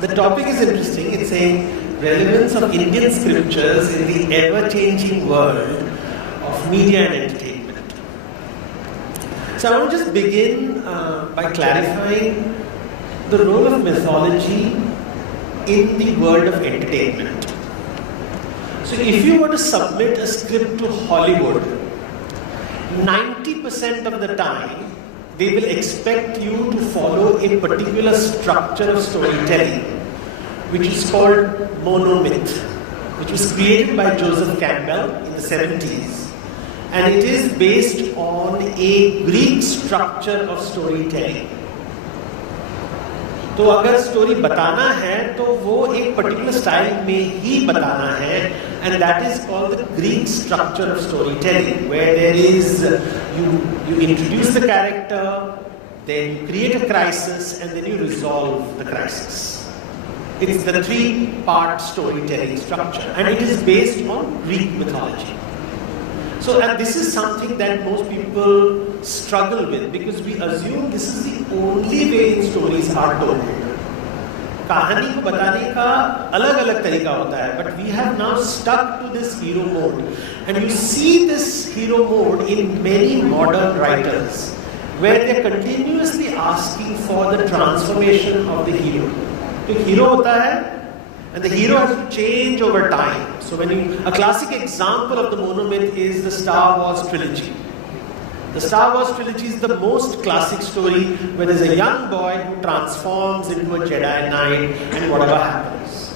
The topic is interesting. It's saying relevance of Indian scriptures in the ever-changing world of media and entertainment. So I want to just begin by clarifying the role of mythology in the world of entertainment. So if you were to submit a script to Hollywood, 90% of the time they will expect you to follow a particular structure of storytelling, which is called monomyth, which was created by Joseph Campbell in the 70s. And it is based on a Greek structure of storytelling. तो अगर story बताना है तो वो एक particular style में ही बताना है, and that is called the Greek structure of storytelling, where there is you introduce the character, then you create a crisis, and then you resolve the crisis. It's the three-part storytelling structure, and it is based on Greek mythology. So, and this is something that most people struggle with because we assume this is the only way stories are told. कहानी को बताने का अलग-अलग तरीका होता है, but we have now stuck to this hero mode, and you see this hero mode in many modern writers, where they are continuously asking for the transformation of the hero. एक hero होता है, and the hero has to change over time. So a classic example of the monomyth is the Star Wars trilogy. The Star Wars trilogy is the most classic story where there's a young boy who transforms into a Jedi Knight and whatever happens.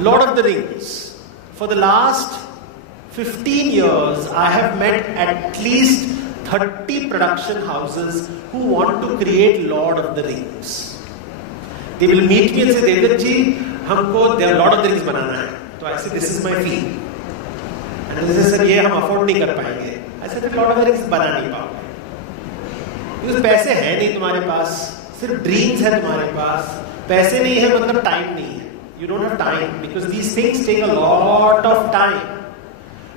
Lord of the Rings. For the last 15 years, I have met at least 30 production houses who want to create Lord of the Rings. They will meet me and say, David ji, हमको Lord of the Rings बनाना है. तो I say, this is my fee. And they say, sir, ये हम afford नहीं कर पाएंगे. I said, Lord of the Rings बना नहीं पाओगे. क्योंकि पैसे हैं नहीं तुम्हारे पास, सिर्फ dreams है तुम्हारे पास. पैसे नहीं है मतलब time नहीं है. You don't have time because these things take a lot of time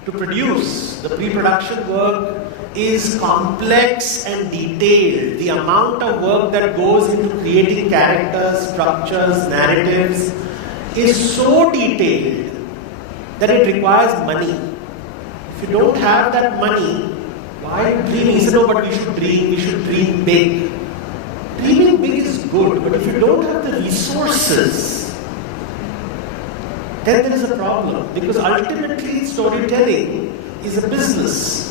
to produce. The pre-production work is complex and detailed. The amount of work that goes into creating characters, structures, narratives is so detailed that it requires money. If you don't have that money, why dream? He said, no, but we should dream big. Dreaming big is good, but if you don't have the resources, then there is a problem. Because ultimately storytelling is a business.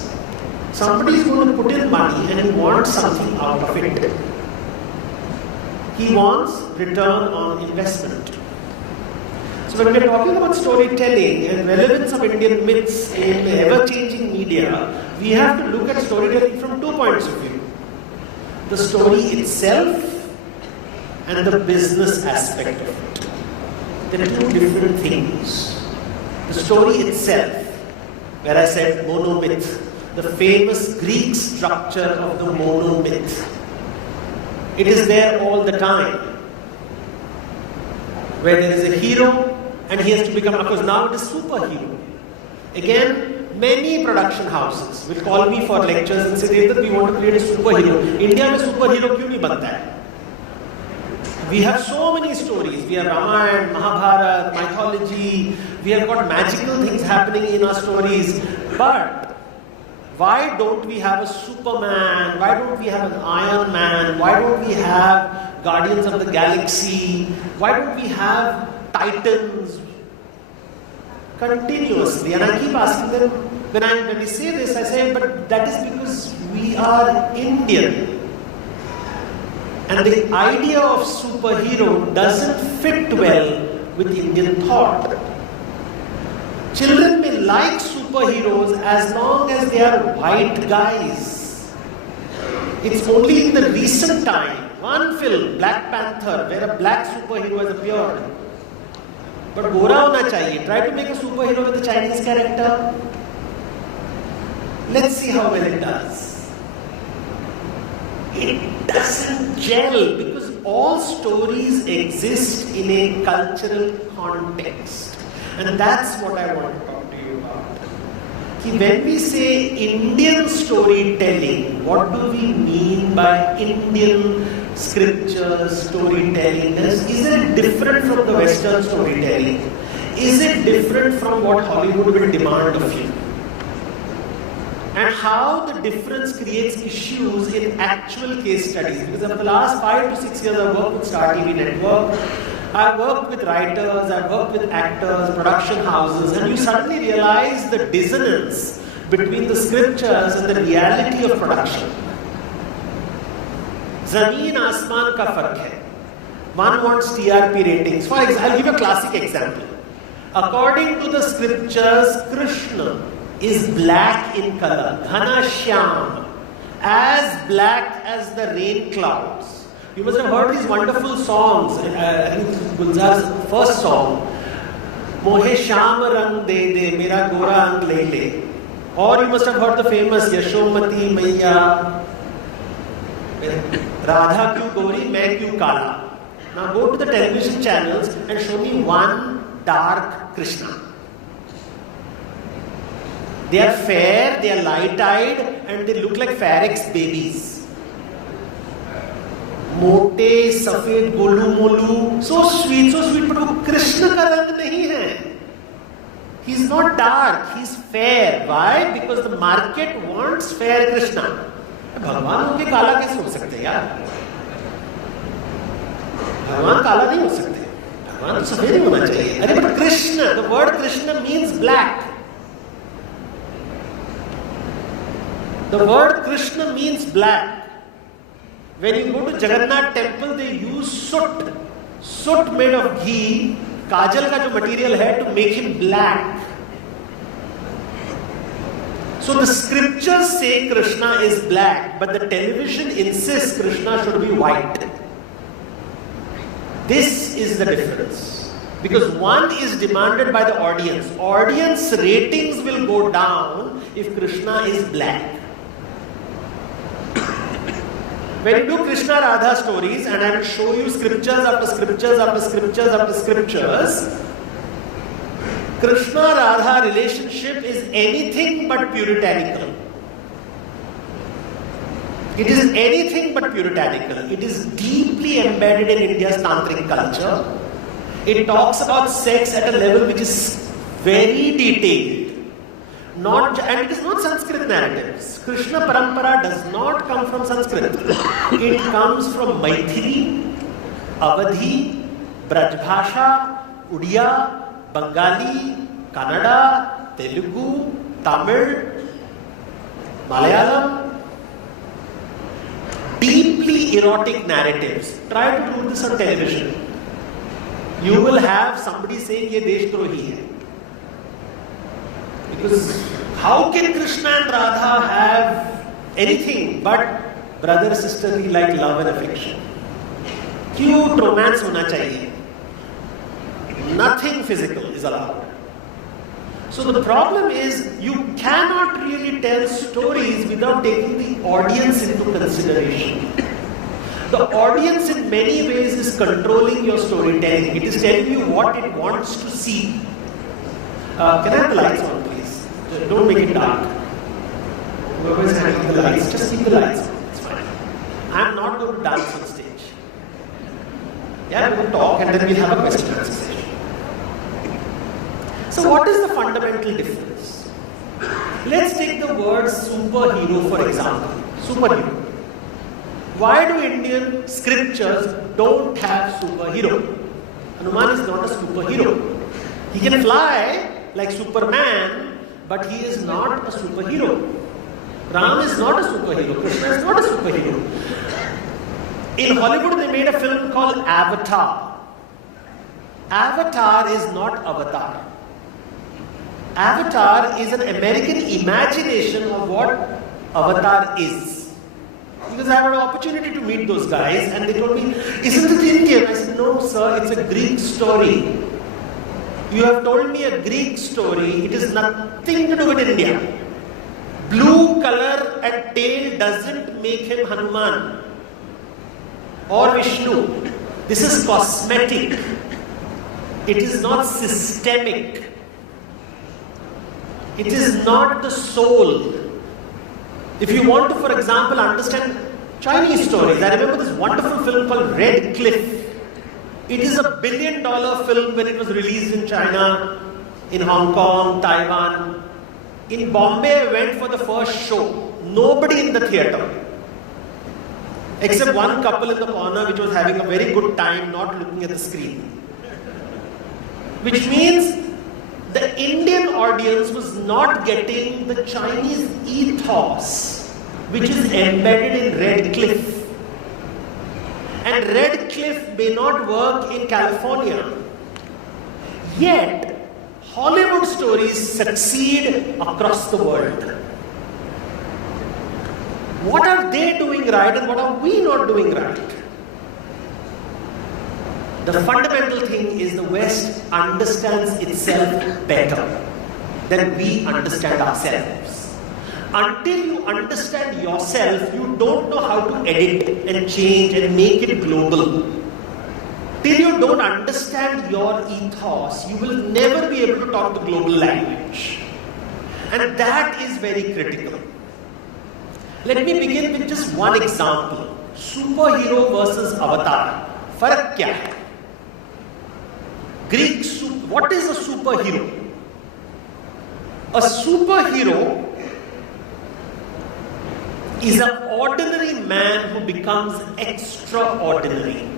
Somebody is going to put in money and he wants something out of it. He wants return on investment. So when we are talking about storytelling and relevance of Indian myths in ever-changing media, we have to look at storytelling from 2 points of view. The story itself and the business aspect of it. There are two different things. The story itself, where I said monomyth, the famous Greek structure of the monomyth. It is there all the time. Where there is a hero and he has to become, of course now it is superhero. Again, many production houses will call me for lectures and say, Devdutt, we want to create a superhero. India mein superhero kyun nahi banta hai? We have so many stories. We have Ramayana, Mahabharata, mythology. We have got magical things happening in our stories. But why don't we have a Superman? Why don't we have an Iron Man? Why don't we have Guardians of the Galaxy? Why don't we have Titans? Continuously. And I keep asking them, when we say this, I say, but that is because we are Indian. And the idea of superhero doesn't fit well with Indian thought. Children may like superheroes as long as they are white guys. It's only in the recent time, one film, Black Panther, where a black superhero has appeared. But gora hona chahiye. Try to make a superhero with a Chinese character. Let's see how well it does. It doesn't gel because all stories exist in a cultural context. And that's what I want to talk to you about. when we say Indian storytelling, what do we mean by Indian scripture storytelling? Is it different from the Western storytelling? Is it different from what Hollywood will demand of you? And how the difference creates issues in actual case studies. Because over the last 5 to 6 years I've worked with Star TV Network, I've worked with writers, I've worked with actors, production houses, and you suddenly realize the dissonance between the scriptures and the reality of production. Zameen Asman ka fark hai. One wants TRP ratings. For example, I'll give a classic example. According to the scriptures, Krishna is black in color, Ghana Shyam, as black as the rain clouds. You must have heard these wonderful songs. I think Gulzar's first song, Mohe Shyam Rang De De, Mera Gora Ang Le Le. Or you must have heard the famous Yashomati Maiya, Radha Kyu Gori, Main Kyu Kala. Now go to the television channels and show me one dark Krishna. They are fair, they are light-eyed, and they look like Pharaoh's babies. Mote, Safed, Golu Molu, so sweet, but वो Krishna का रंग नहीं है. He's not dark, he's fair. Why? Because the market wants fair Krishna. भगवान होके काला कैसे हो सकते हैं यार? भगवान काला नहीं हो सकते. भगवान तो सफेद ही होना चाहिए. अरे but Krishna, the word Krishna means black. The word Krishna means black. When you go to Jagannath temple, they use soot. Soot made of ghee, kajal ka jo material hai, to make him black. So the scriptures say Krishna is black, but the television insists Krishna should be white. This is the difference. Because one is demanded by the audience. Audience ratings will go down if Krishna is black. When you do Krishna Radha stories, and I will show you scriptures after scriptures after scriptures after scriptures, Krishna Radha relationship is anything but puritanical. It is anything but puritanical. It is deeply embedded in India's tantric culture. It talks about sex at a level which is very detailed. And it is not Sanskrit narratives. Krishna Parampara does not come from Sanskrit. It comes from Maithili, Avadhi, Brajbhasha, Udiya, Bengali, Kannada, Telugu, Tamil, Malayalam. Deeply erotic narratives. Try to do this on television. You will have somebody saying, "Ye Deshdrohi hai." Because how can Krishna and Radha have anything but brother-sisterly like love and affection? Cute romance hona chahiye. Nothing physical is allowed. So the problem is you cannot really tell stories without taking the audience into consideration. The audience in many ways is controlling your storytelling. It is telling you what it wants to see. Can I have the lights on, please? Don't make it dark. Whoever is handling the lights, just keep the lights on. It's fine. I'm not going to dance on stage. Yeah, I'm going to talk and then we'll have a question and answer session. So what is the fundamental difference? Let's take the word superhero for example. Superhero. Why do Indian scriptures don't have superhero? Hanuman is not a superhero. He can fly like Superman, but he is not a superhero. Ram is not a superhero. Krishna is not a superhero. In Hollywood, they made a film called Avatar. Avatar is not Avatar. Avatar is an American imagination of what Avatar is. Because I had an opportunity to meet those guys and they told me, "Isn't it Indian?" I said, "No, sir, it's a Greek story. You have told me a Greek story. It is nothing to do with India. Blue color and tail doesn't make him Hanuman or Vishnu. This is cosmetic. It is not systemic. It is not the soul. If you want to, for example, understand Chinese stories, I remember this wonderful film called Red Cliff. It is $1 billion film when it was released in China, in Hong Kong, Taiwan. In Bombay, I went for the first show. Nobody in the theatre. Except one couple in the corner which was having a very good time not looking at the screen. Which means the Indian audience was not getting the Chinese ethos which is embedded in Red Cliff. And Red Cliff may not work in California. Yet, Hollywood stories succeed across the world. What are they doing right and what are we not doing right? The fundamental thing is the West understands itself better than we understand ourselves. Until you understand yourself, you don't know how to edit and change and make it global. Till you don't understand your ethos, you will never be able to talk the global language. And that is very critical. Let me begin with just one example. Superhero versus Avatar. Farak kya hai? What is a superhero? A superhero is an ordinary man who becomes extraordinary.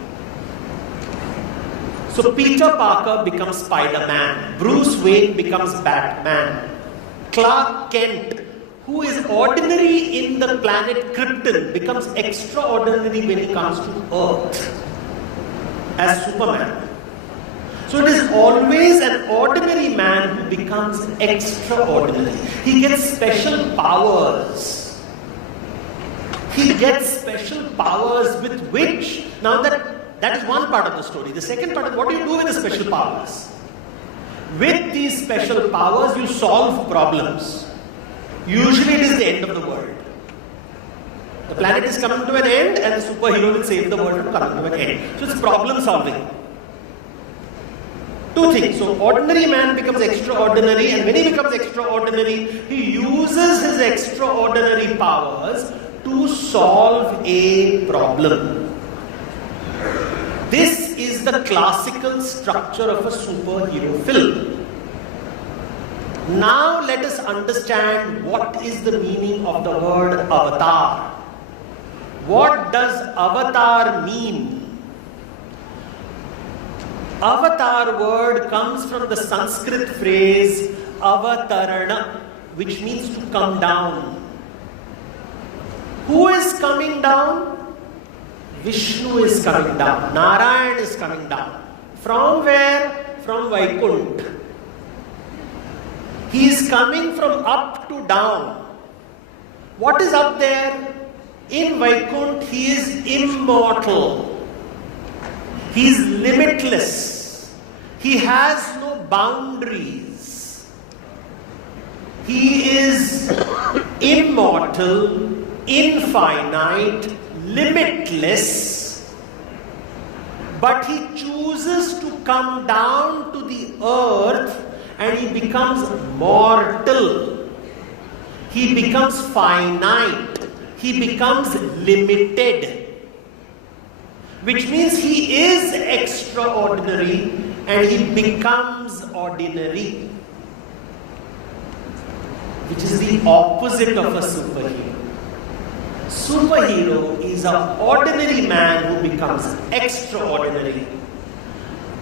So Peter Parker becomes Spider-Man. Bruce Wayne becomes Batman. Clark Kent, who is ordinary in the planet Krypton, becomes extraordinary when he comes to Earth as Superman. So it is always an ordinary man who becomes extraordinary. He gets special powers. He gets special powers with which, now that is one part of the story. The second part is, what do you do with the special powers? With these special powers, you solve problems. Usually it is the end of the world. The planet is coming to an end and the superhero will save the world from coming to an end. So it's problem solving. Two things. So ordinary man becomes extraordinary, and when he becomes extraordinary, he uses his extraordinary powers to solve a problem. This is the classical structure of a superhero film. Now let us understand what is the meaning of the word avatar. What does avatar mean? Avatar word comes from the Sanskrit phrase avatarana, which means to come down. Who is coming down? Vishnu is coming down. Narayan is coming down. From where? From Vaikuntha. He is coming from up to down. What is up there? In Vaikuntha, he is immortal. He is limitless. He has no boundaries. He is immortal, infinite, limitless, but he chooses to come down to the earth and he becomes mortal. He becomes finite. He becomes limited. Which means he is extraordinary and he becomes ordinary. Which is the opposite of a superhero. Superhero is an ordinary man who becomes extraordinary.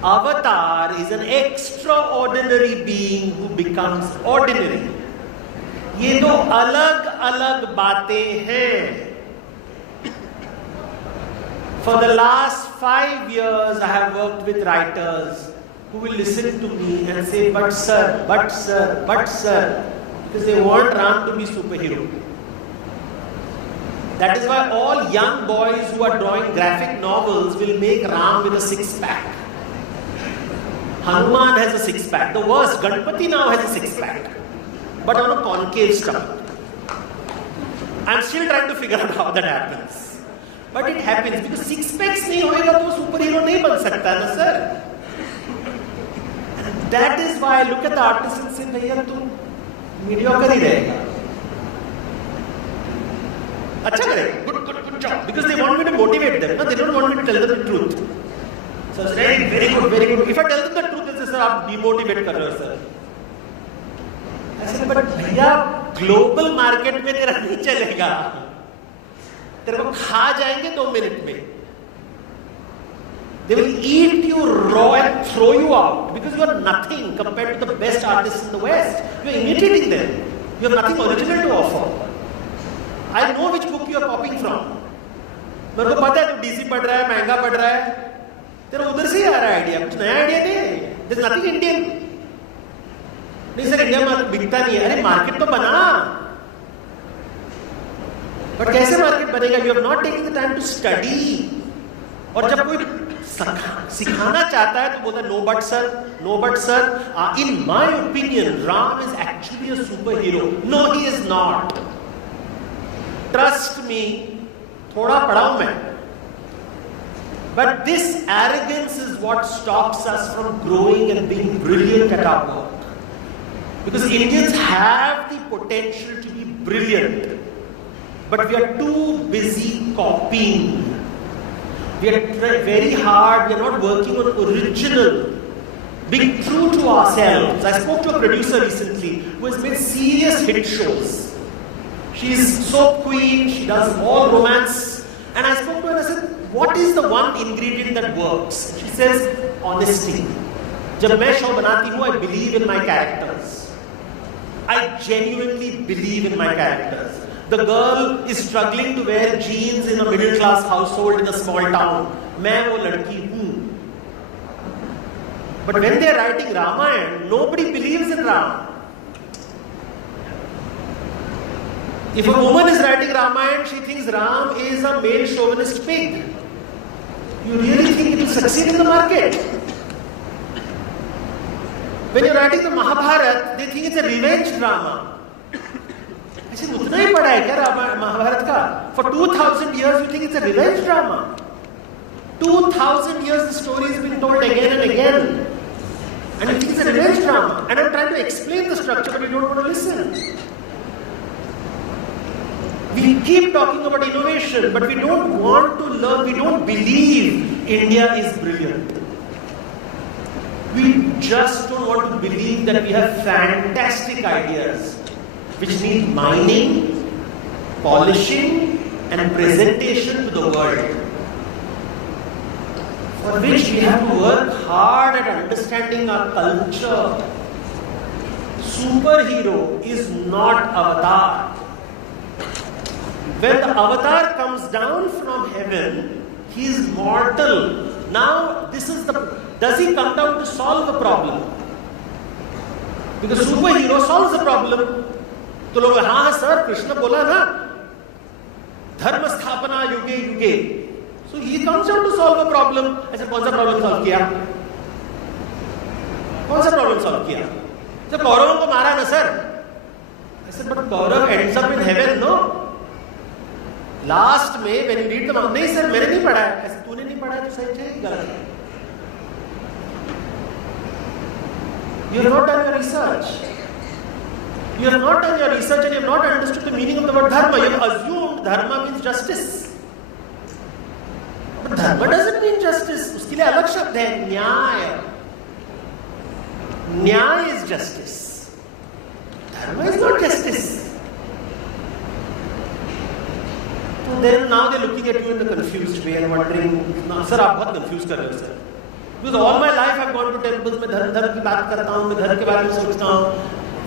Avatar is an extraordinary being who becomes ordinary. ये दो अलग अलग बातें हैं. For the last 5 years, I have worked with writers who will listen to me and say, but sir, because they want Ram to be superhero. That is why all young boys who are drawing graphic novels will make Ram with a six-pack. Hanuman has a six-pack. The worst, Ganpati now has a six-pack. But on a concave stomach. I'm still trying to figure out how that happens. But it happens because six-packs नहीं होएगा तो superhero नहीं बन सकता ना sir. That is why I look at the artist and say, भैया तुम mediocre ही रहेगा. अच्छा करेगा, good job, because they want me to motivate them. No, they don't want me to tell them the truth. So I say, very good. If I tell them the truth, they say, sir, आप demotivate कर रहे हो sir. I said, but भैया global market में तेरा नहीं चलेगा, तेरे को खा जाएंगे 2 मिनट में. They will eat you raw and throw you out because you are nothing compared to the best artists in the West. You are imitating them. You have nothing original to offer. I know which book you are copying from. मेरे को पता है तू DC पढ़ रहा है, महंगा पढ़ रहा है, तेरा उधर से ही आ रहा है आइडिया, कुछ नया आइडिया नहीं. There's nothing Indian. नहीं सर इंडिया में बिकता नहीं है. अरे मार्केट तो बना, बट कैसे मार्केट बनेगा? You have not taken the time to study. और जब कोई सिखाना चाहता है तो बोलता है no but sir, in my opinion Ram is actually a super hero. No he is not. Trust me, थोड़ा पढ़ा हूं मैं. But this arrogance is what stops us from growing and being brilliant at our work. Because Indians have the potential to be brilliant, but we are too busy copying. We are trying very hard. We are not working on original, being true to ourselves. I spoke to a producer recently who has made serious hit shows. She's Soap Queen. She does all romance. And I spoke to her and I said, "What is the one ingredient that works?" She says, "Honesty." जब मैं show बनाती हूँ, I believe in my characters. I genuinely believe in my characters. The girl is struggling to wear jeans in a middle class household in a small town. मैं वो लड़की हूँ. But when they are writing Ramayana, nobody believes in Ram. If a woman is writing Ramayana, she thinks Ram is a male chauvinist pig. You really think it will succeed in the market? When you're writing the Mahabharata, they think it's a revenge drama. ऐसे उतना ही पढ़ा है क्या महाभारत का? For 2000 years you think it's a revenge drama. 2000 years the story has been told again and again, and you think it's a revenge drama. And I'm trying to explain the structure, but you don't want to listen. We keep talking about innovation, but we don't want to learn. We don't believe India is brilliant. We just don't want to believe that we have fantastic ideas which need mining, polishing, and presentation to the world, for which we have to work hard at understanding our culture. Superhero is not Avatar. When the Avatar comes down from heaven, he is mortal. Now, does he come down to solve the problem? Because superhero solves the problem. तो लोग हाँ sir Krishna बोला ना धर्म स्थापना युगे युगे. So he comes out to solve a problem. ऐसे कौन सा प्रॉब्लम सॉल्व किया? कौन सा प्रॉब्लम सॉल्व किया? जब कौरवों को मारा ना सर, ऐसे but Kaurava ends up in heaven, no? Last में when you read the नहीं सर मैंने नहीं पढ़ा है. ऐसे तूने नहीं पढ़ा है तो सही है गलत है. You have not done your research. You have not done your research and you have not understood the meaning of the word dharma. You have assumed dharma means justice. But dharma doesn't mean justice. उसके लिए अलग शब्द है न्याय. न्याय is justice. Dharma is not justice. Then now they're looking at you in a confused way and wondering, sir आप बहुत confused कर रहे हो sir. Because all my life I've gone to temples, मैं धर्म की बात करता हूँ, मैं धर्म के बारे में सोचता हूँ.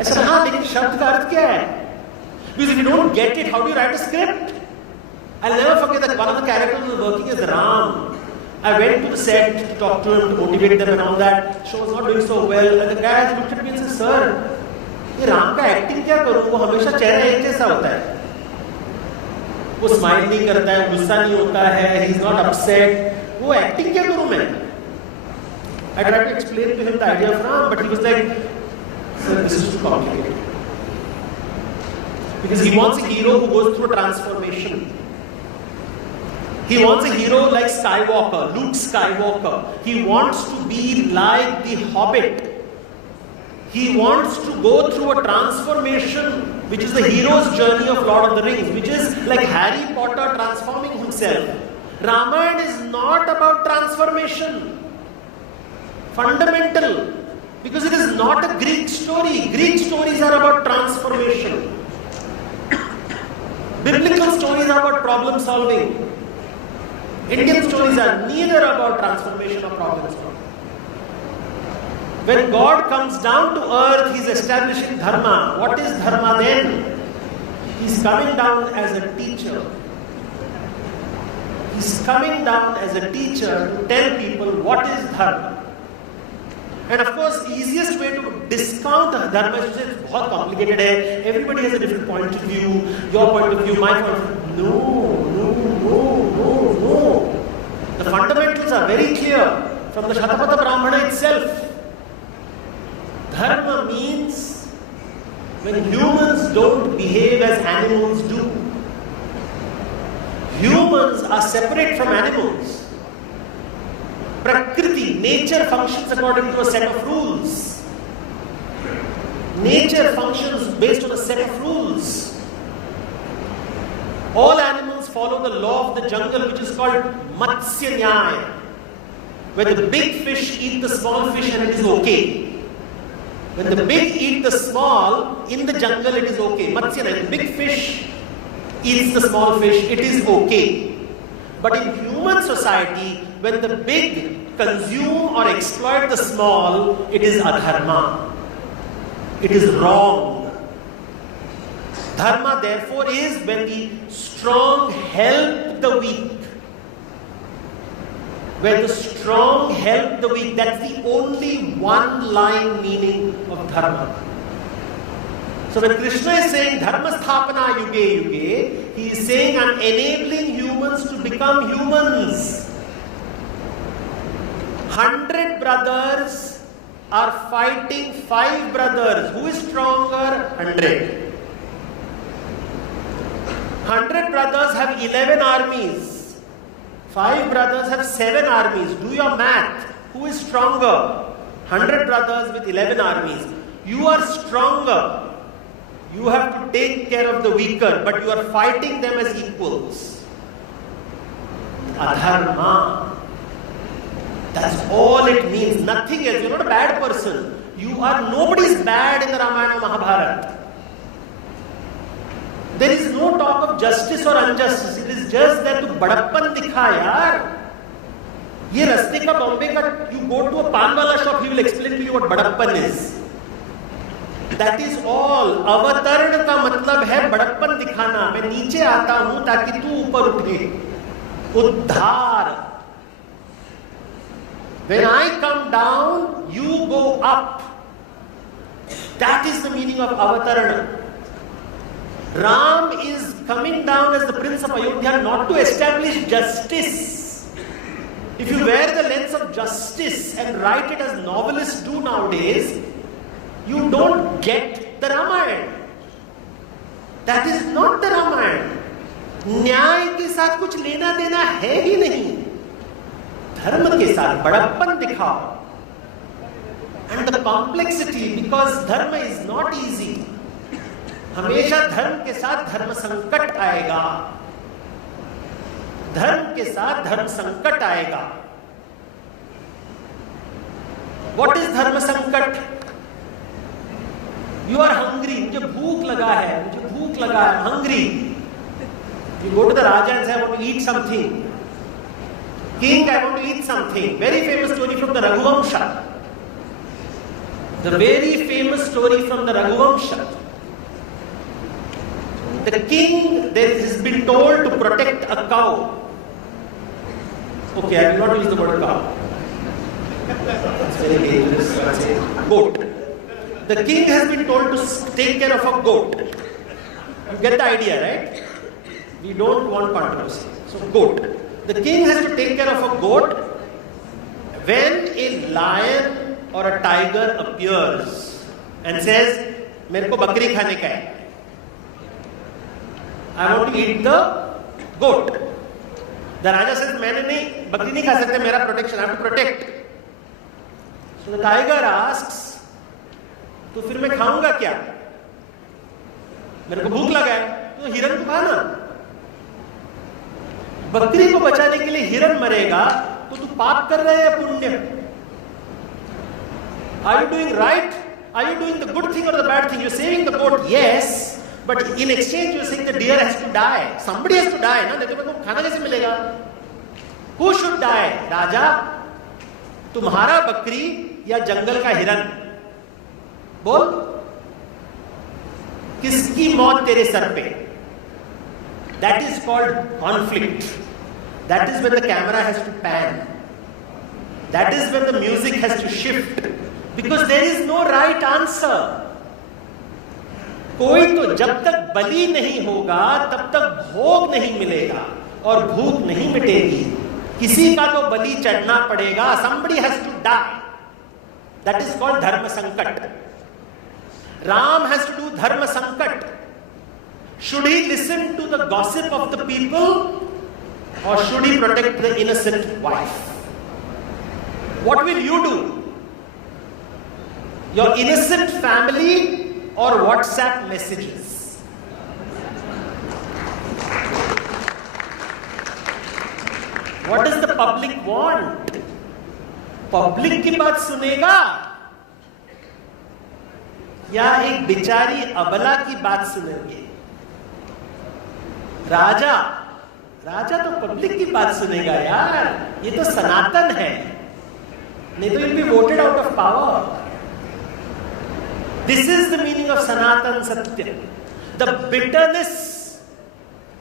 ऐसा हाँ, लेकिन शब्द का अर्थ क्या है? Because if you don't get it, how do you write a script? I'll never forget that one of the characters was working as Ram. I went to the set to talk to him, to motivate them and all that. The show was not doing so well. And the guy looked at me and said, sir, ये राम का acting क्या करूँ? वो हमेशा चेहरा एक जैसा होता है. वो स्माइल नहीं करता है, गुस्सा नहीं होता है, he is not upset. वो एक्टिंग क्या करूँ मैं? I tried to explain to him the idea of Ram, but he was like, sir, this is too complicated. Because he wants a hero who goes through a transformation. He wants a hero like Skywalker, Luke Skywalker. He wants to be like the Hobbit. He wants to go through a transformation, which is the hero's journey of Lord of the Rings, which is like Harry Potter transforming himself. Ramayana is not about transformation. Fundamental. Because it is not a Greek story. Greek stories are about transformation. Biblical stories are about problem solving. Indian stories are neither about transformation or problem solving. When God comes down to earth, He is establishing dharma. What is dharma then? He is coming down as a teacher. He is coming down as a teacher to tell people what is dharma. And of course, the easiest way to discount dharma is to say it's very complicated. Everybody has a different point of view. Your point of view, my point of view. No. The fundamentals are very clear from the Shatapatha Brahmana itself. Dharma means when humans don't behave as animals do. Humans are separate from animals. Prakriti, nature functions according to a set of rules. Nature functions based on a set of rules. All animals follow the law of the jungle, which is called Matsya Nyaya, where the big fish eat the small fish and it is okay. When the big eat the small, in the jungle it is okay. Matsya Nyaya, the big fish eats the small fish, it is okay. But in human society, when the big consume or exploit the small, it is adharma. It is wrong. Dharma, therefore, is when the strong help the weak. When the strong help the weak, that's the only one-line meaning of dharma. So when Krishna is saying dharma sthapana yuge yuge, he is saying I'm enabling humans to become humans. 100 brothers are fighting 5 brothers. Who is stronger? 100. 100 brothers have 11 armies. 5 brothers have 7 armies. Do your math. Who is stronger? 100 brothers with 11 armies. You are stronger. You have to take care of the weaker, but you are fighting them as equals. Adharma. That's all it means. Nothing else. You're not a bad person. Nobody's bad in the Ramayana Mahabharata. There is no talk of justice or injustice. It is just that tu badappan dikha yaar. Ye raste ka Bombay ka, you go to a pan wala shop, he will explain to you what badappan is. That is all. Avatarna ka matlab hai badappan dikhana. Main niche aata hu taki tu upar uthe. Uddhar. When I come down, you go up. That is the meaning of avatarana. Ram is coming down as the Prince of Ayodhya not to establish justice. If you wear the lens of justice and write it as novelists do nowadays, you don't get the Ramayana. That is not the Ramayana. न्याय के साथ कुछ लेना देना है ही नहीं. धर्म के साथ बड़प्पन दिखाओ. And the complexity, because dharma is not easy. हमेशा धर्म के साथ धर्म संकट आएगा. धर्म के साथ धर्म संकट आएगा. What is धर्म संकट? You are hungry. मुझे भूख लगा है. Hungry. You go to the Raja and say, I want to eat something. King, I want to eat something. Very famous story from the Raghuvamsha. The very famous story from the Raghuvamsha. The king has been told to protect a cow. Okay, I will not use the word cow. It's very dangerous. Goat. The king has been told to take care of a goat. You get the idea, right? We don't want controversy. So, goat. The king has to take care of a goat. When a lion or a tiger appears and says, "मेरे को बकरी खाने का है," I want to eat the goat. The Raja says, "मैंने नहीं, बकरी नहीं खा सकते, मेरा protection, I have to protect." So the tiger asks, तो फिर मैं खाऊंगा क्या? मेरे को भूख लगा है तो हिरन को खा ना। बकरी को बचाने के लिए हिरन मरेगा तो तू पाप कर रहे हैं पुण्य? Are you doing right? Are you doing the good thing or the bad thing? You're saving the goat, yes, but in exchange you're saying the deer has to die. Somebody has to die, ना? नहीं तो मेरे को खाना कैसे मिलेगा? Who should die? राजा, तुम्हारा बकरी या जंगल का हिरन? बोल, किसकी मौत तेरे सर पे? That is called conflict. That is when the camera has to pan. That is when the music has to shift. Because there is no right answer. कोई तो जब तक बलि नहीं होगा तब तक भोग नहीं मिलेगा और भूख नहीं मिटेगी। किसी का तो बलि चढ़ना पड़ेगा। Somebody has to die. That is called dharma sankat. Ram has to do dharma sankat. Should he listen to the gossip of the people or should he protect the innocent wife? What will you do? Your innocent family or WhatsApp messages? What does the public want? Public की बात सुनेगा या एक बेचारी अबला की बात सुनेंगे? राजा तो पब्लिक की बात सुनेगा यार। ये तो सनातन है, नहीं तो you'll be voted out of power. This is the meaning of Sanatan Satya. The bitterness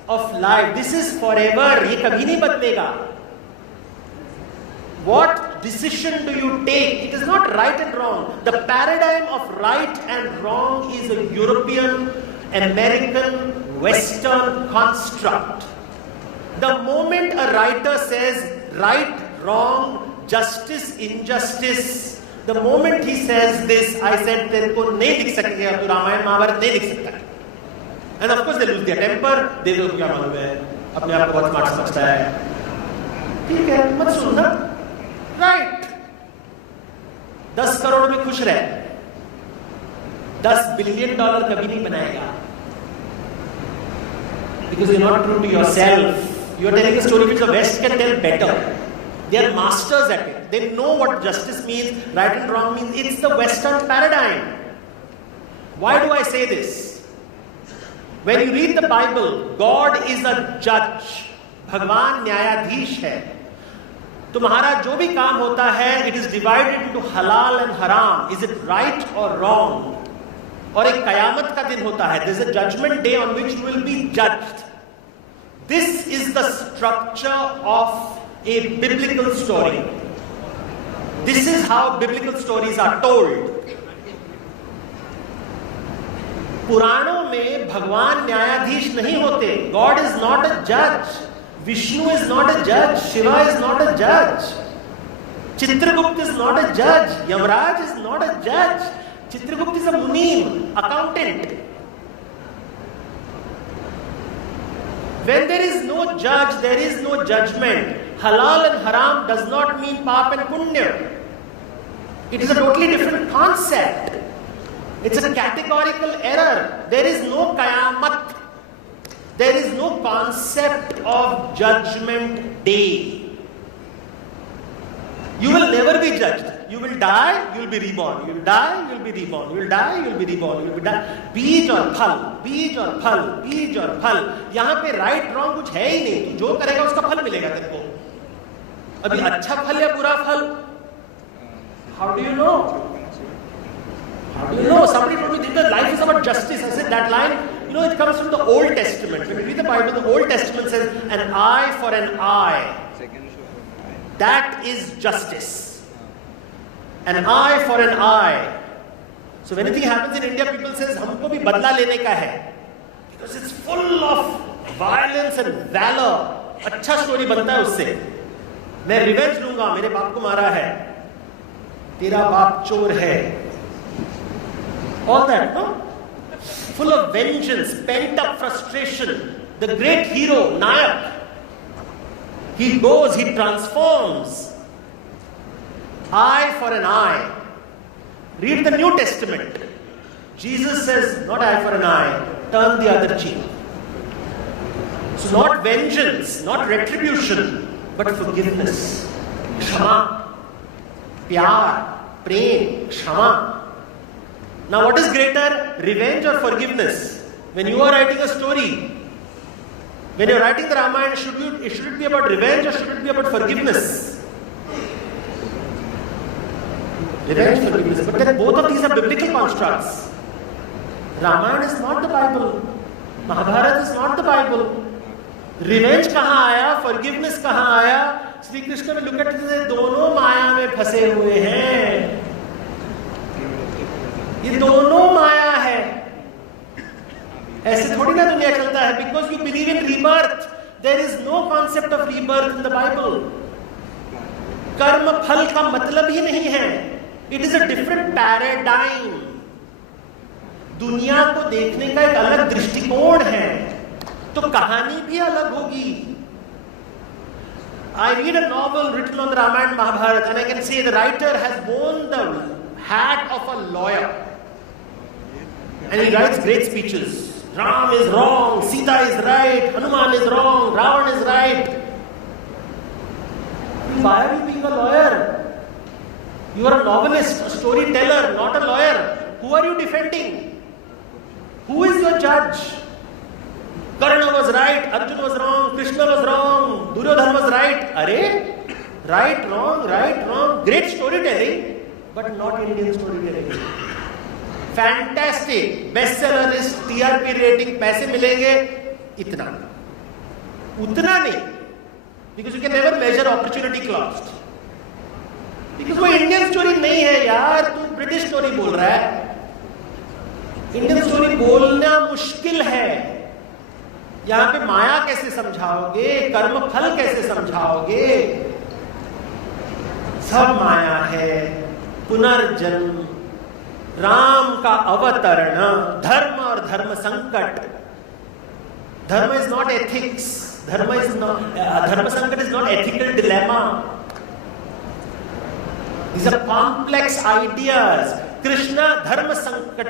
of life. This is forever. ये कभी नहीं बदलेगा. What decision do you take? It is not right and wrong. The paradigm of right and wrong is a European, American, Western construct. The moment a writer says right, wrong, justice, injustice, the moment he says this, I said तेरे को नहीं लिख सकेगा, तू रामायण महाभारत नहीं लिख सकता। And of course they lose their temper. दे दो क्या मालूम है, अपने आप को बहुत स्मार्ट समझता है। ठीक है, मत सुनना। राइट, 10 करोड़ में खुश रहे, $10 बिलियन कभी नहीं बनाएगा। Because you're not true to yourself. You're telling a story which the West can tell better. They are masters at it. They know what justice means, right and wrong means. It's the Western paradigm. Why do I say this? When you read the Bible, God is a judge. भगवान न्यायाधीश है। तुम्हारा जो भी काम होता है, it is divided into halal and haram. Is it right or wrong? और एक कयामत का दिन होता है. There is a judgment day on which you will be judged. This is the structure of a biblical story. This is how biblical stories are told. पुराणों में भगवान न्यायाधीश नहीं होते. God is not a judge. Vishnu is not a judge. Shiva is not a judge. Chitragupta is not a judge. Yamaraj is not a judge. Chitragupta is a munim, accountant. When there is no judge, there is no judgment. Halal and haram does not mean pap and punya. It is a totally different concept. It's a categorical error. There is no qayamat. There is no concept of judgment day. You will never be judged. You will die, you will be reborn. You will die, you will be reborn. You will die, you will be reborn. You will die. बीज और फल, बीज और फल, बीज और फल. यहाँ पे राइट रॉन्ग कुछ है ही नहीं. तू जो करेगा उसका फल मिलेगा तेरे को. अभी अच्छा फल या बुरा फल? How do you know? How do you know? Somebody told me that life is about justice. I said that line, you know, it comes from the Old Testament. When you read the Bible, the Old Testament says, an eye for an eye. That is justice. An eye for an eye. So when anything happens in India, people says, हमको भी बदला लेने का है. Because it's full of violence and valor. अच्छा story बनता है उससे. मैं रिवेंज लूंगा, मेरे बाप को मारा है. तेरा बाप चोर है. All that, no? Full of vengeance, pent up frustration. The great hero, Nayak. He goes, he transforms. Eye for an eye. Read the New Testament. Jesus says, not eye for an eye, turn the other cheek. So not vengeance, not retribution, but forgiveness. Kshama, pyar, prem, kshama. Now what is greater, revenge or forgiveness? When you are writing a story, when you are writing the Ramayana, should it be about revenge or should it be about forgiveness? Revenge, forgiveness. But then both of these are biblical constructs. Ramayana is not the Bible. Mahabharata is not the Bible. Revenge कहाँ आया, forgiveness कहाँ आया? श्री कृष्ण में look at it, दोनों माया में फंसे हुए हैं. ये दोनों माया है. ऐसे थोड़ी ना दुनिया चलता है. Because you believe in rebirth, there is no concept of rebirth in the Bible. कर्म फल का मतलब ही नहीं है. It is a different paradigm. दुनिया को देखने का एक अलग दृष्टिकोण है, तो कहानी भी अलग होगी. I read a novel written on the Ramayana Mahabharata and I can say the writer has worn the hat of a lawyer. And he writes great speeches. Ram is wrong, Sita is right, Hanuman is wrong, Ravan is right. Why are you being a lawyer? You are a novelist, a storyteller, not a lawyer. Who are you defending? Who is your judge? Karna was right, Arjuna was wrong, Krishna was wrong, Duryodhana was right. Arey? Right, wrong. Great storytelling, but not Indian storytelling. Fantastic. Bestseller list, TRP rating, पैसे मिलेंगे, इतना. उतना नहीं. Because you can never measure opportunity cost. Because वो Indian story नहीं है यार, तू ब्रिटिश स्टोरी बोल रहा है. इंडियन स्टोरी बोलना मुश्किल है. यहां पे माया कैसे समझाओगे, कर्म फल कैसे समझाओगे? सब माया है. पुनर्जन्म, राम का अवतरण, धर्म और धर्म संकट. धर्म इज नॉट एथिक्स. धर्म संकट is not ethical dilemma. These are complex ideas. Krishna धर्म संकट,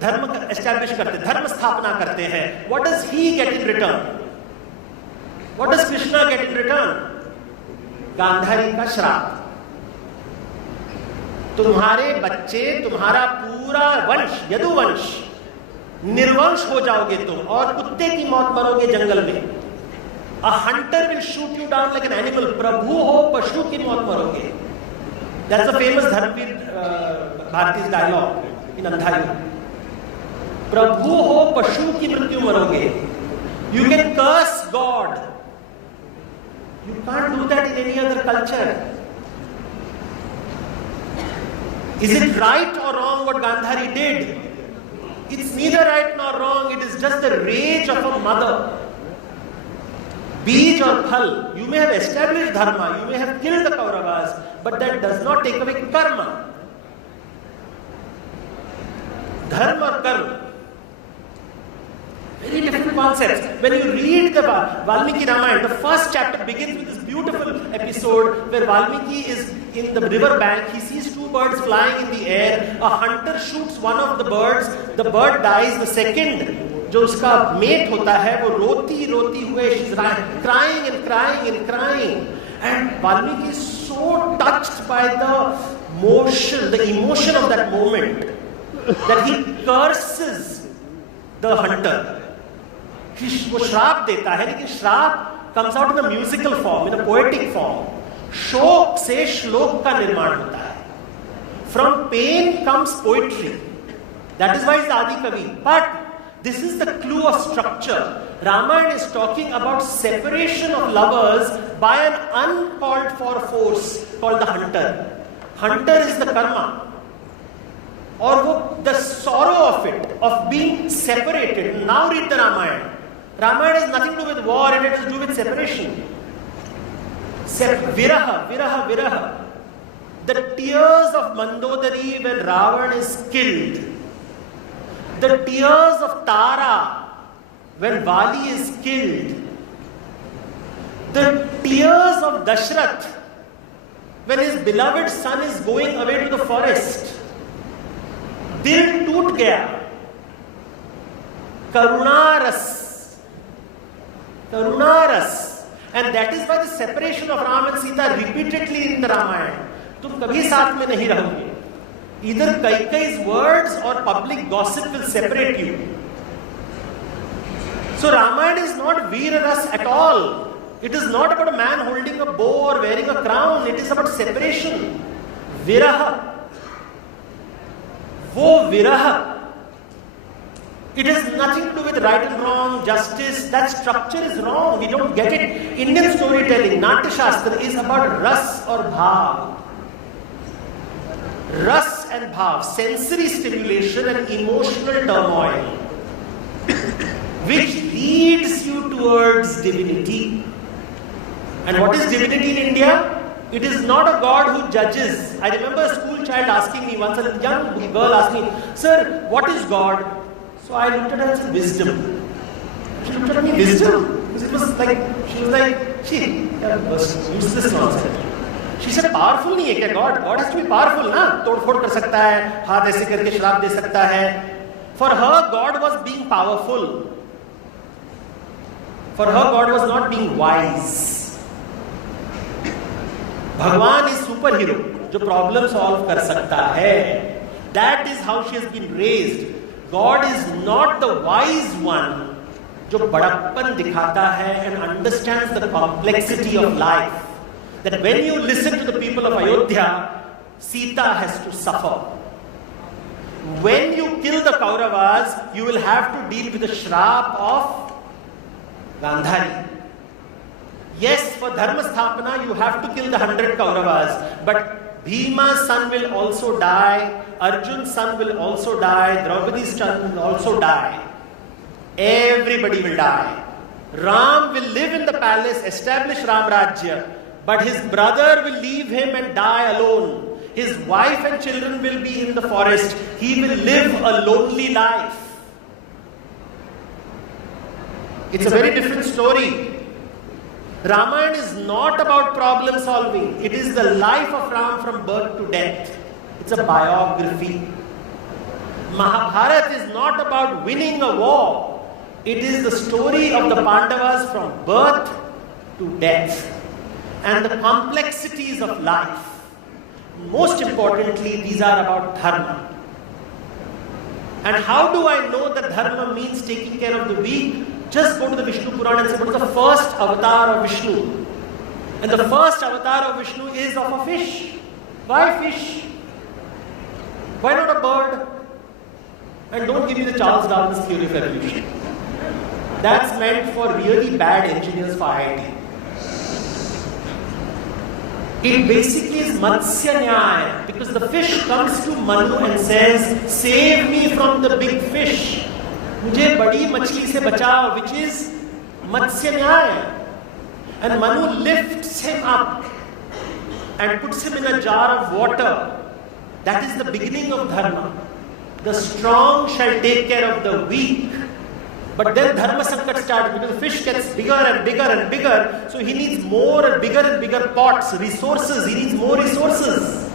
धर्म एस्टैब्लिश करते, धर्म स्थापना करते हैं. What does he get in return? What does Krishna get in return? Gandhari का श्राप. तुम्हारे बच्चे, तुम्हारा पूरा वंश, यदुवंश, निर्वंश हो जाओगे तुम और कुत्ते की मौत मरोगे जंगल में. A hunter will shoot you down like an animal. प्रभु हो, पशु की मौत मरोगे. That's a famous Dharmveer Bharati's dialogue in Andhayur. प्रभु हो, पशु की मृत्यु मरोगे. You can curse God. You can't do that in any other culture. Is it right or wrong what Gandhari did? It's neither right nor wrong. It is just the rage of a mother. Bij or phal. You may have established dharma, you may have killed the Kauravas, but that does not take away karma. Dharma or karma, very different concepts. When you read the Valmiki Ramayana, the first chapter begins with this beautiful episode where Valmiki is in the river bank. He sees two birds flying in the air. A hunter shoots one of the birds. The bird dies. The second, जो उसका met होता है, वो रोती रोती हुए, she's crying and crying and crying. And Valmiki is so touched by the emotion of that moment, that he curses the hunter. वो श्राप देता है, लेकिन श्राप comes out in a musical form, in a poetic form. शोक से श्लोक का निर्माण होता है. From pain comes poetry. That is why it's Adi Kavi. But this is the clue of structure. Ramayana is talking about separation of lovers by an uncalled for force called the hunter. Hunter is the karma. Or the sorrow of it, of being separated. Now read the Ramayana. Ramayana has nothing to do with war, it has to do with separation. Viraha. The tears of Mandodari when Ravan is killed. The tears of Tara when Vali is killed. The tears of Dashrath when his beloved son is going away to the forest. Dil toot gaya. Karunaras. Karunaras. And that is why the separation of Ram and Sita repeatedly in the Ramayana. तुम कभी साथ में नहीं रहोगे. Either Kaikeyi's words or public gossip will separate you. So Ramayana is not Veera Ras at all. It is not about a man holding a bow or wearing a crown. It is about separation. Viraha. Wo viraha. It has nothing to do with right and wrong, justice. That structure is wrong. We don't get it. Indian storytelling, Natya Shastra, is about ras or bhav. Ras and bhav, sensory stimulation and emotional turmoil, which leads you towards divinity. And what is divinity in India? It is not a God who judges. I remember a school child asking me once, a young girl asked me, "Sir, what is God?" So I looked at her and said, "Wisdom." She looked at me, "Wisdom?" Because it was like, she was like, useless nonsense. She said, "Powerful नहीं है क्या God? God has to be powerful, ना? तोड़-फोड़ कर सकता है, हाथ ऐसे करके श्राप दे सकता है." For her, God was being powerful. For her, God was not being wise. भगवान is superhero, जो problem solve कर सकता है. That is how she has been raised. God is not the wise one, जो बड़प्पन दिखाता है and understands the complexity of life. That when you listen to the people of Ayodhya, Sita has to suffer. When you kill the Kauravas, you will have to deal with the shrap of Gandhari. Yes, for Dharma Sthapana, you have to kill the 100 Kauravas, but Bhima's son will also die, Arjun's son will also die, Draupadi's son will also die. Everybody will die. Ram will live in the palace, establish Ram Rajya, but his brother will leave him and die alone. His wife and children will be in the forest. He will live a lonely life. It's a very different story. Ramayana is not about problem solving. It is the life of Ram from birth to death. It's a biography. Mahabharata is not about winning a war. It is the story of the Pandavas from birth to death and the complexities of life. Most importantly, these are about dharma. And how do I know that dharma means taking care of the weak? Just go to the Vishnu Purana and say, what is the first avatar of Vishnu? And the first avatar of Vishnu is of a fish. Why fish? Why not a bird? And don't give me the Charles Darwin's theory of evolution. That's meant for really bad engineers for IIT. It basically is Matsya Nyaya, because the fish comes to Manu and says, "Save me from the big fish. मुझे बड़ी मछली से बचाओ," which is Matsya Nyaya. And Manu lifts him up and puts him in a jar of water. That is the beginning of dharma. The strong shall take care of the weak. But then dharma sankat starts because the fish gets bigger and bigger and bigger. So he needs more and bigger pots, resources. He needs more resources.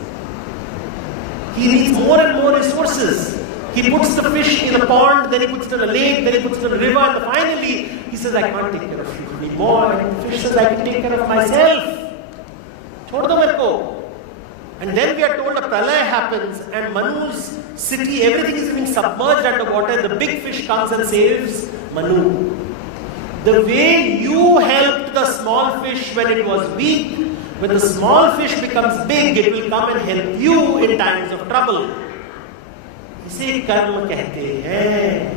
He needs more and more resources. He puts the fish in a pond, then he puts it in a lake, then he puts it in a river, and finally he says, "I can't take care of you anymore." And the fish says, "I can take care of myself. Chhod do mere ko." And then we are told a pralaya happens and Manu's city, everything is being submerged underwater. The big fish comes and saves Manu. The way you helped the small fish when it was weak, when the small fish becomes big, it will come and help you in times of trouble. इसे कर्म कहते हैं.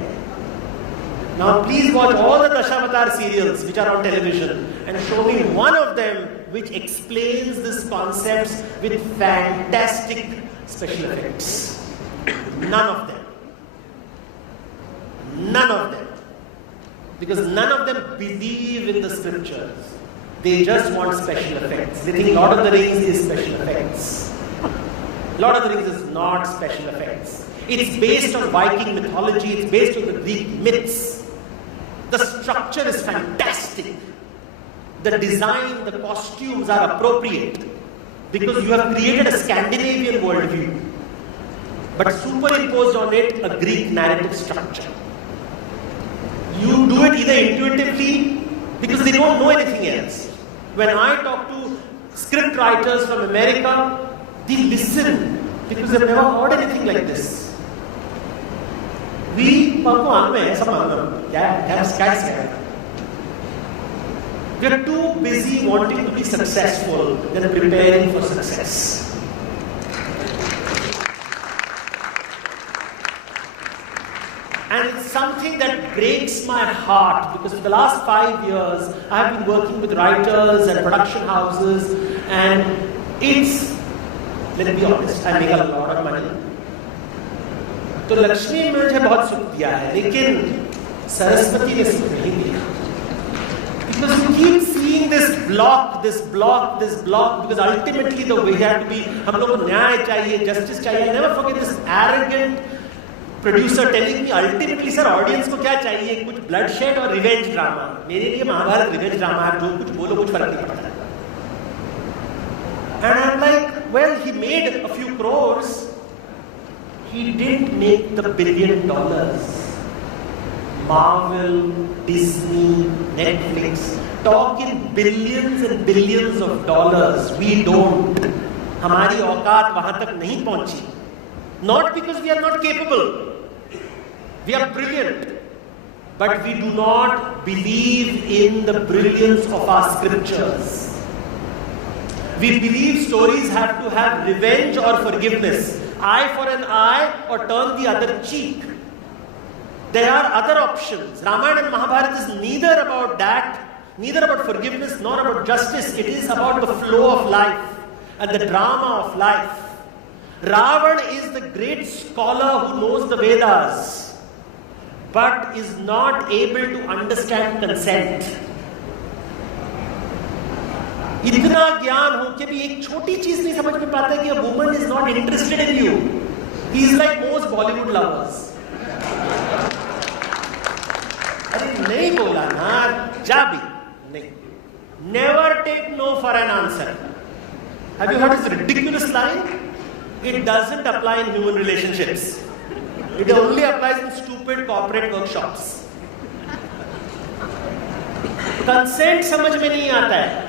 Now please watch all the Dashavatar serials which are on television and show me one of them which explains these concepts with fantastic special effects. None of them. None of them. Because none of them believe in the scriptures. They just want special effects. They think Lord of the Rings is special effects. Lord of the Rings is not special effects. It's based on Viking mythology. It's based on the Greek myths. The structure is fantastic. The design, the costumes are appropriate because you have created a Scandinavian worldview, but superimposed on it a Greek narrative structure. do it either intuitively, because they don't know anything else. When I talk to script writers from America, they listen because they've never heard anything like this. We are too busy wanting to be successful than preparing for success. And it's something that breaks my heart, because for the last 5 years, I've been working with writers and production houses, and it's, let's be honest, I make a lot of money. तो लक्ष्मी ने मुझे बहुत सुख दिया है, लेकिन सरस्वती ने सुख नहीं दिया. Because you keep seeing this block, because ultimately the way have to be, हम लोग को न्याय चाहिए, justice चाहिए. I never forget this arrogant producer telling me, ultimately sir, audience को क्या चाहिए? कुछ bloodshed और revenge drama. मेरे लिए महाभारत revenge drama है, जो कुछ बोलो कुछ फर्क नहीं पड़ता. And I'm like, well, he made a few crores. He didn't make the $1 billion. Marvel, Disney, Netflix talk in billions and billions of dollars. We don't. हमारी औकात वहां तक नहीं पहुंची. Not because we are not capable. We are brilliant. But we do not believe in the brilliance of our scriptures. We believe stories have to have revenge or forgiveness. Eye for an eye or turn the other cheek. There are other options. Ramayana and Mahabharata is neither about that, neither about forgiveness nor about justice. It is about the flow of life and the drama of life. Ravana is the great scholar who knows the Vedas, but is not able to understand consent. इतना ज्ञान हो के भी एक छोटी चीज नहीं समझ में पाता कि a woman is not interested in you. He is like most Bollywood lovers. अरे नहीं बोला ना, जा भी नहीं. Never take no for an answer. Have you heard this ridiculous line? It doesn't apply in human relationships. It only applies in stupid corporate workshops. Consent समझ में नहीं आता है.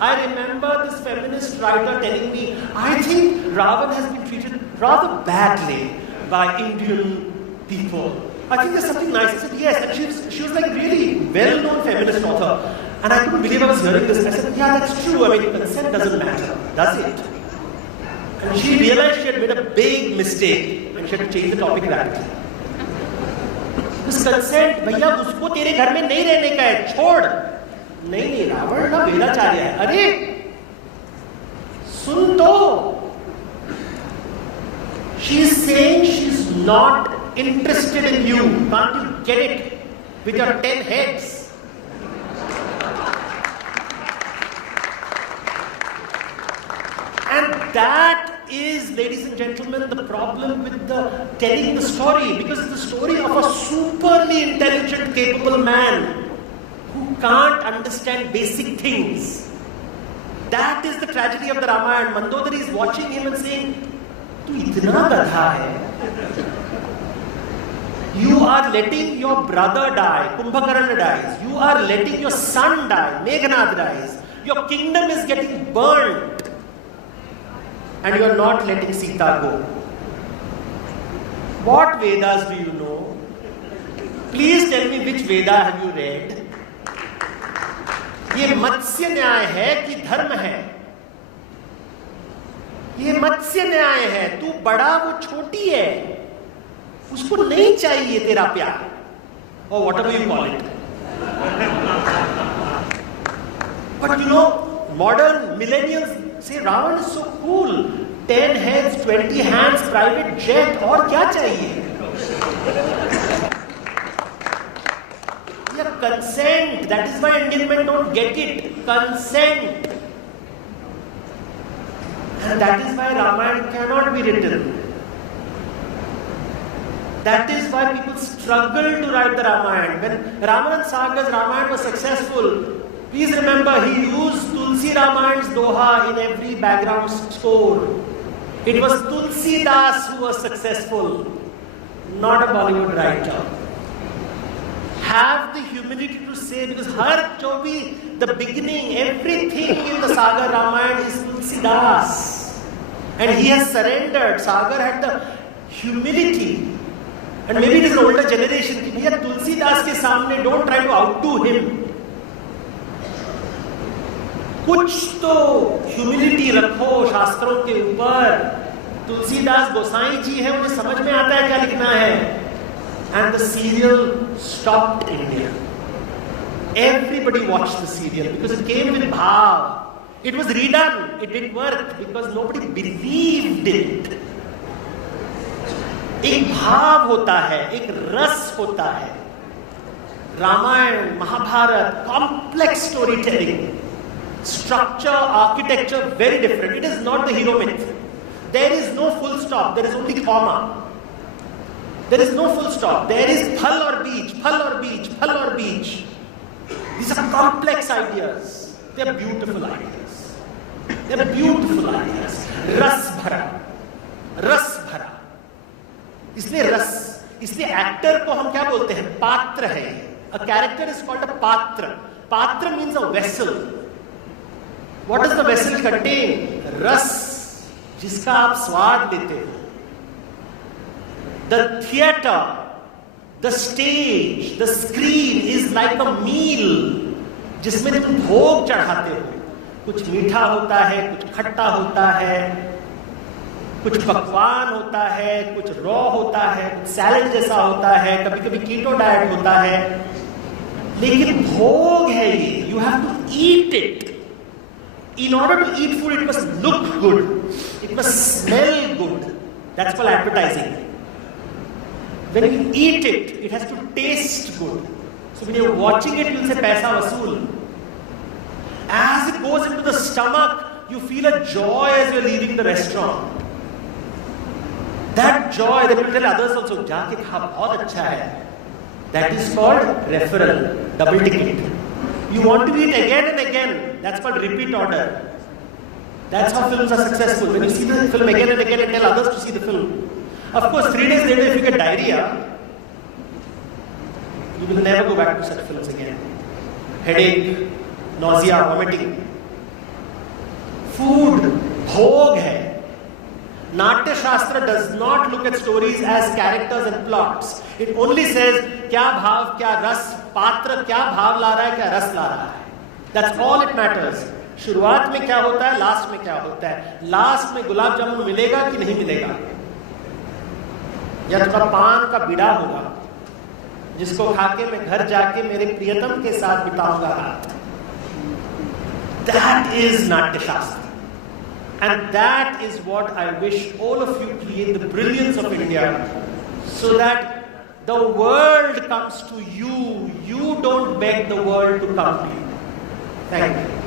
I remember this feminist writer telling me, I think Ravan has been treated rather badly by Indian people. I think there's something nice. I said, yes. And she was like really well-known feminist author. And I couldn't believe I was hearing this. I said, yeah, that's true. I mean, consent doesn't matter, does it? And she realized she had made a big mistake and she had to change the topic radically. This consent, भैया उसको तेरे घर में नहीं रहने का है, छोड़. नहीं, रावण का वेदाचार्य है. अरे सुन तो. She is saying she's not interested in you. Can't you get it with your 10 heads? And that is, ladies and gentlemen, the problem with the telling the story, because it's the story of a superly intelligent, capable man who can't understand basic things. That is the tragedy of the Ramayana. Mandodari is watching him and saying, "Tu itna gadha hai. You are letting your brother die. Kumbhakarna dies. You are letting your son die. Meghnad dies. Your kingdom is getting burnt. And you are not letting Sita go. What Vedas do you know? Please tell me which Veda have you read? ये मत्स्य न्याय है कि धर्म है? ये मत्स्य न्याय है. तू बड़ा, वो छोटी है. उसको नहीं चाहिए तेरा प्यार. Or whatever you call it. But you know, modern millennials say Ravan is so cool. 10 heads, 20 hands, private jet. और क्या चाहिए? Yeah, consent. That is why Indian men don't get it. Consent. And that is why Ramayana cannot be written. That is why people struggle to write the Ramayana. When Ramanan Sagar's Ramayana was successful, please remember he used Tulsi Ramayan's Doha in every background score. It was Tulsi Das who was successful, not a Bollywood writer. have the humility to say, because her Jobi, the beginning, everything in the Sagar Ramayana is Tulsidas. And he has surrendered. Sagar had the humility. And maybe it is an older generation. Bhaiya Tulsidas ke samne, don't try to outdo him. कुछ तो humility रखो शास्त्रों के ऊपर. तुलसीदास गोसाई जी है, उन्हें समझ में आता है क्या लिखना है. And the serial stopped in India. Everybody watched the serial because it came with bhav. It was redone. It didn't work because nobody believed it. एक भाव होता है, एक रस होता है. Ramayan, Mahabharat, complex storytelling. Structure, architecture, very different. It is not the hero myth. There is no full stop. There is only comma. There is no full stop. There is phal or beach, phal or beach, phal or beach. These are complex ideas. They are beautiful ideas. They are beautiful ideas. Ras bhara. Ras bhara. इसलिए रस, इसलिए actor को हम क्या बोलते हैं? पात्र है. A character is called a patra. Patra means a vessel. What does the vessel contain? रस, जिसका आप स्वाद लेते हो. The theater, the stage, the screen is like a meal, जिसमें तुम भोग चढ़ाते हो. कुछ मीठा होता है, कुछ खट्टा होता है, कुछ पकवान होता है, कुछ रॉ होता है, कुछ सैलेड जैसा होता है, कभी कभी कीटो डाइट होता है. लेकिन भोग है ये. You have to eat it. In order to eat food, it must look good. It must smell good. That's called advertising. When you eat it, it has to taste good. So when you're watching it, you'll say, paisa vasool. As it goes into the stomach, you feel a joy as you're leaving the restaurant. That joy, that will tell others also, jaake kha, bahut acha hai. That is called referral, double ticket. You want to eat again and again. That's called repeat order. That's how films are successful. When you see the film again and again and tell others to see the film. Of course, 3 days later, if you get diarrhea, you will never go back to such films again. Headache, nausea, vomiting. Food, bhog hai. Natya Shastra does not look at stories as characters and plots. It only says kya bhav, kya ras, patra kya bhav la raha hai, kya ras la raha hai. That's all it matters. शुरुआत में क्या होता है, last में क्या होता है. Last में गुलाब जामुन मिलेगा कि नहीं मिलेगा, या थोड़ा पान का बीड़ा होगा जिसको खाके मैं घर जाके मेरे प्रियतम के साथ बिताऊंगा रात. That is Natya Shastra. And that is what I wish all of you create, the brilliance of India, so that the world comes to you. You don't beg the world to come to you. Thank you.